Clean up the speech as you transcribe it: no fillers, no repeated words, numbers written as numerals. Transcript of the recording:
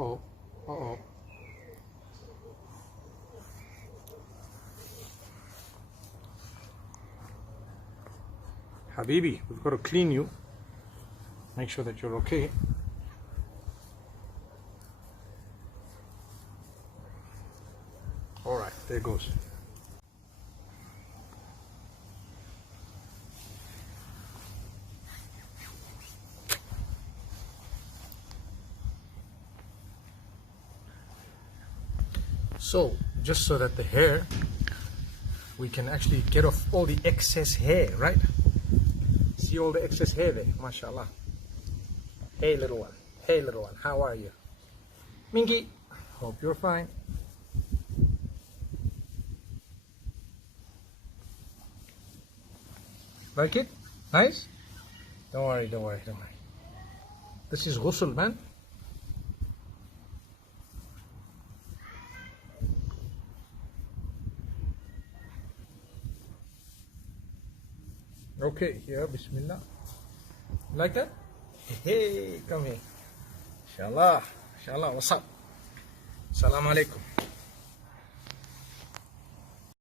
Uh-oh. Uh-oh. Habibi, we've got to clean you. Make sure that you're okay. Alright, there goes. So, just so that the hair, we can actually get off all the excess hair, right? See all the excess hair there, mashallah. Hey little one, hey little one, how are you? Minky, hope you're fine. Like it? Nice? Don't worry, don't worry, don't worry. This is ghusl, man. Okay, here, bismillah. Like that? Hey, come here. Inshallah, inshallah, what's up? Assalamu alaikum.